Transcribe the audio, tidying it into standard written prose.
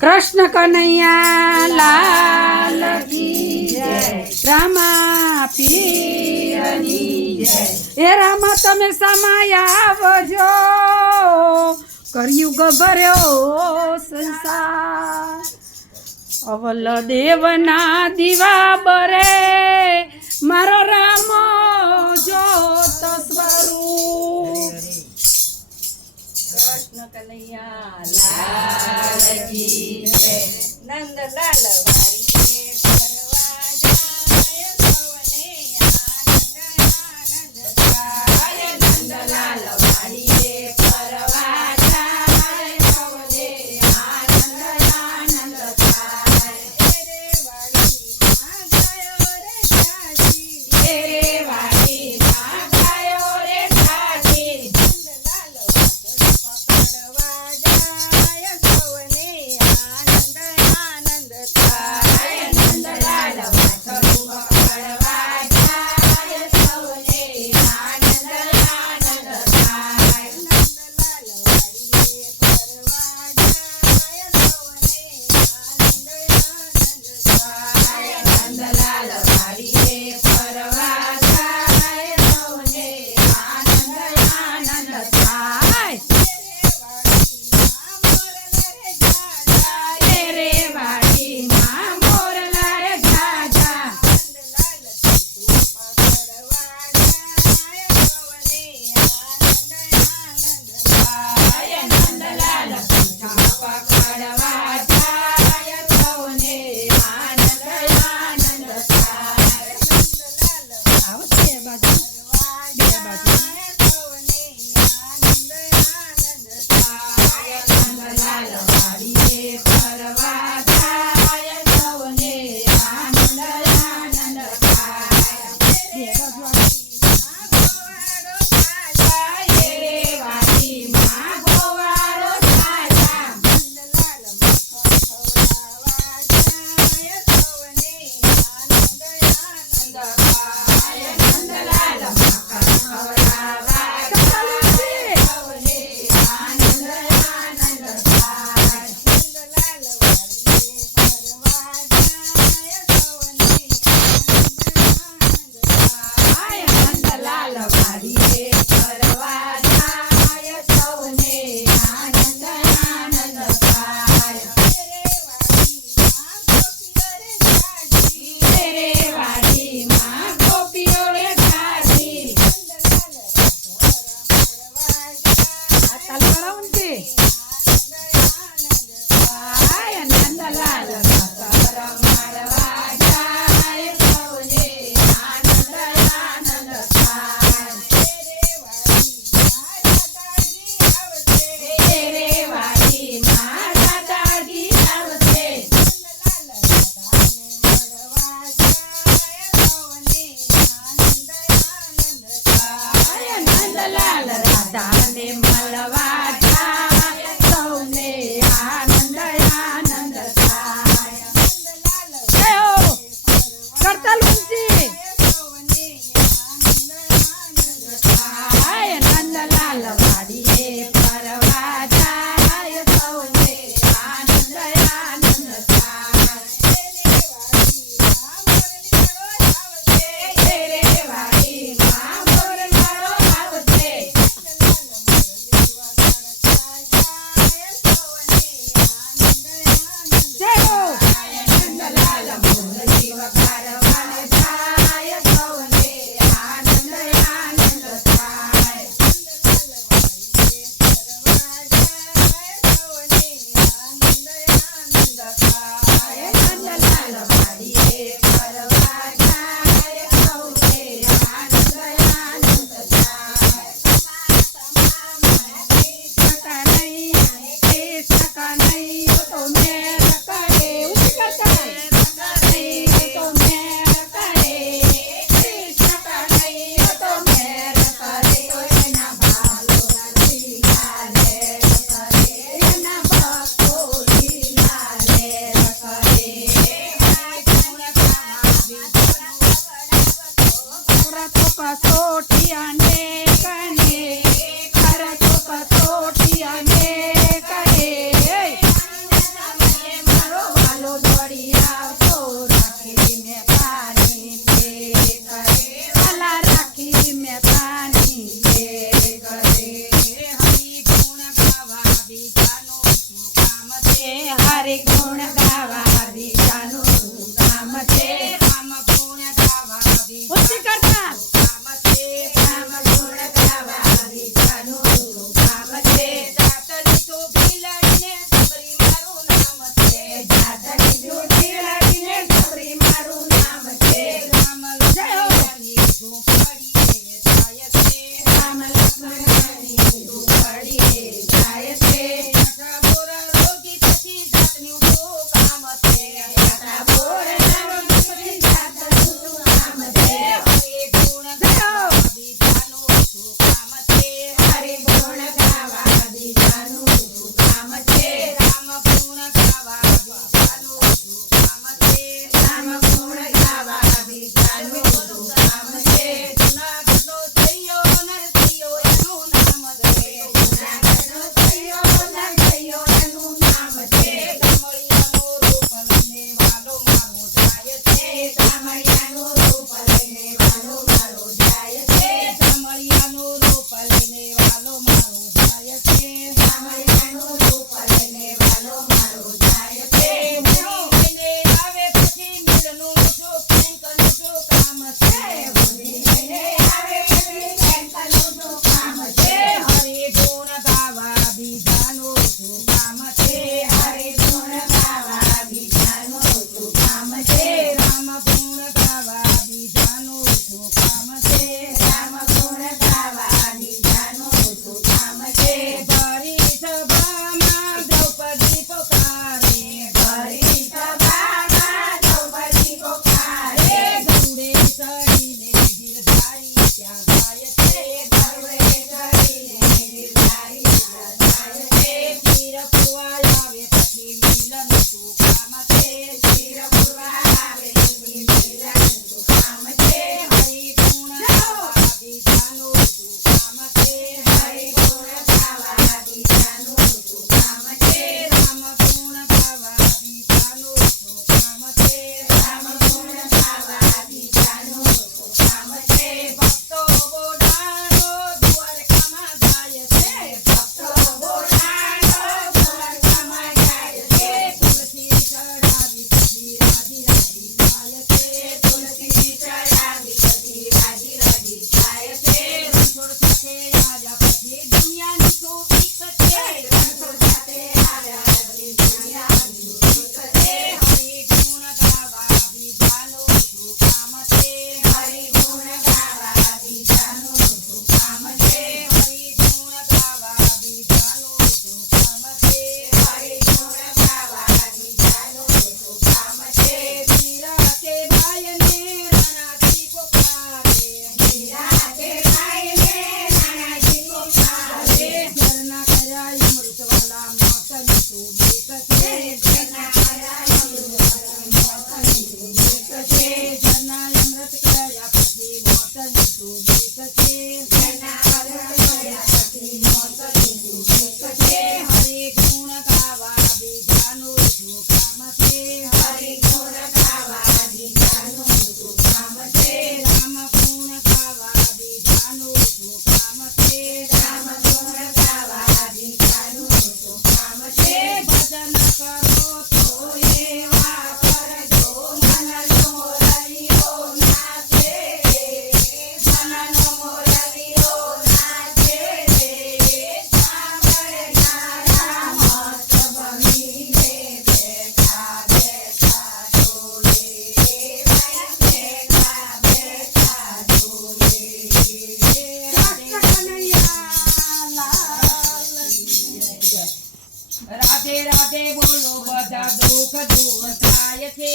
કૃષ્ણ કનૈયા લાલ કી જય, રામા પીરની જય. એ રામા તમે સમાયા આવજો, કર્યું ગભર્યો સંસાર. અવલ દેવના દીવા બરે, મારો રામ જોત સ્વરૂપ. કૃષ્ણ કનૈયા લાલ કી જય, નંદલાલ વાડીએ ફરવા જાય, સૌને આનંદ આનંદ થાય. નંદલાલ વાડીએ ફરવા જાય, સૌને આનંદ આનંદ થાય. રે વાડીમાં ગયો રે સાજી, રે વાડીમાં ગયો રે સાજી. નંદલાલ પકડવા જાય, સૌને આનંદ આનંદ થાય. ગુણ ગાવા બીજાનું કામ છે રામ ગુણ ગાવા બીજાનું કરતા કામ છે રામ ગુણ ગાવા બીજાનું કામ છે જાતની ચોખી લડીને સબરી મારું નામ છે જાતની જુઠી લડીને સબરી મારું નામ છે રામ લક્ષ્મણની ઝૂંપડીએ જાય છે રામ લક્ષ્મણની ઝૂંપડીએ જાય છે બોરા રોગી પછી જાતનું શું કામ છે બોર નામ જાતનું કામ છે હરે ગુણ ગાવા બીજાનું શું કામ છે હરે ગુણ ગાવા બીજાનું કામ છે રામ ગુણ ગાવા બીજાનું શું કામ છે રામ ગુણ ગાવા બીજાનું કામ છે જૂનાગઢનો થયો નરસિંહો એનું નામ છે જૂનાગઢનો થયો નરસિંહો એનું નામ છે કમળિયાનો રૂપ લઈને વાલો મારો જાય છે કામળિયાનું રૂપ લઈને વાલો મારો જાય છે કમળિયાનો રૂપ લઈને વાલો મારો જાય છે કામળિયાનું રૂપ લઈને વાલો મારો જાય છે લઈને આવે પછી મિલનું શું કેંકનું શું કામ છે લઈને આવે પછી કેંકનું શું કામ છે હરે ગુણ ગાવા બીજાનું શું કામ છે હરે ગુણ ગાવા બીજાનું શું કામ છે રામ ગુણ ગાવા બીજાનું શું કામ છે રામ ગુણ ગાવા બીજાનું શું કામ છે ભરી સભામાં દ્રૌપદી પોકારે ભરી સભામાં દ્રૌપદી પોકારે ગરુડે ચડીને ગિરધારી ત્યાં જાય છે ગરુડે ચડીને ગિરધારી જાય છે તીર પુરવા આવે પછી મિલન શું કામ છે તીર પુરવા આવે પછી મિલન શું કામ છે હરિ ગુણ ગાવા બીજાનું શું કામ છે હરિ ગુણ ગાવા બીજાનું શું કામ છે રામ ગુણ ગાવા બીજાનું શું કામ છે રામ ગુણ ગાવા બીજાનું શું કામ છે ભક્તો બોડાનો દ્વારકામાં જાય છે ભક્તો બોલાનો દ્વારકામાં જાય છે તુલસી ચડાવી પછી રાજી રાજી જાય છે તુલસી ચડાવી પછી રાજી રાજી થાય છે રણછોડ સાથે આવ્યા પછી દુનિયાની શું બીક છે રણછોડ સાથે આવ્યા પછી દુનિયાની બીક છે હરિ ગુણ ગાવા બીજાનું શું કામ છે હરિ ગુણ ગાવા બીજાનું શું કામ છે હરિ ગુણ ગાવા બીજાનું શું કામ છે હરિ ગુણ ગાવા બીજાનું શું કામ છે વિરાટે ભાઈને રણાજી પોકારે વિરાટે ભાઈને નાનાજી પોકારે ઝરના કર્યા અમૃતવાલા મોતની શું બીક છે જેના કરાય મોતની બીક છે ઝરના અમૃત કર્યા પછી મોતની શું બીક છે જેના કરાય પછી મોતની બીક છે હરિ ગુણ ગાવા બીજાનું શું કામ છે હરિ ગુણ ગાવા બીજાનું શું કામ છે રામ ગુણ ગાવા બીજાનું શું કામ છે રામ ગુણ ગાવા બીજાનું શું કામ છે ભજન કરો તો એવા કરજો મનનો મોરલીઓ નાચે મનનો મોરલીઓ નાચે સાંભળનારા મસ્ત બનીને બેઠા બેઠા ડોલે બેઠા બેઠા ડોલે રાધે રાધે બોલો બધા દુઃખ દૂર થાય છે